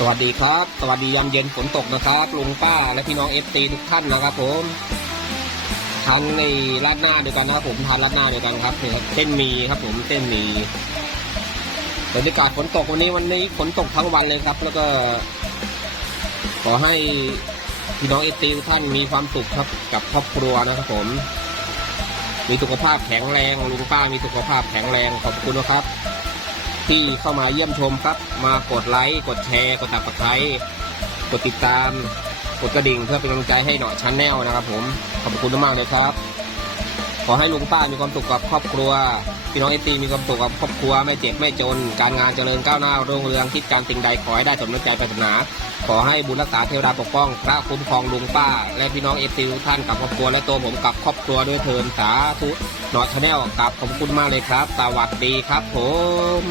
สวัสดีครับ สวัสดียามเย็นฝนตกนะครับลุงป้าและพี่น้องเอฟซีทุกท่านนะครับ ผมทานในราดหน้าเดียวกันนะครับ ผมทานราดหน้าเดียวกันครับนี่ครับเส้นมีครับ ผมเส้นมีบรรยากาศฝนตกวันนี้วันนี้ฝนตกทั้งวันเลยครับ แล้วก็ ขอให้พี่น้องเอฟซีทุกท่านมีความสุขครับ กับครอบครัวนะครับผมมีสุขภาพแข็งแรงลุงป้ามีสุขภาพแข็งแรงขอบคุณนะครับ ที่เข้ามาเยี่ยมชมครับ มากดไลค์กดแชร์ กดตับตะไคร้กดติดตาม กดกระดิ่งเพื่อเป็นกำลังใจให้หน่อยชั้นแนลนะครับผม ขอบคุณมากเลยครับ ขอให้ลุงป้ามีความสุขกับครอบครัว พี่น้องเอฟีมีความสุขกับครอบครัวไม่เจ็บไม่จน การงานเจริญก้าวหน้ารุ่งเรืองคิดการสิ่งใดขอให้ได้สมนใจปรารถนา ขอให้บุญรักษาเทวดาปกป้อง พระคุ้มครองลุงป้า และพี่น้องเอฟซีทุกท่านกับครอบครัวและตัวผมกับครอบครัวด้วยเทินสาธุหนอชาแนลกับขอบคุณมากเลยครับ สวัสดีครับผม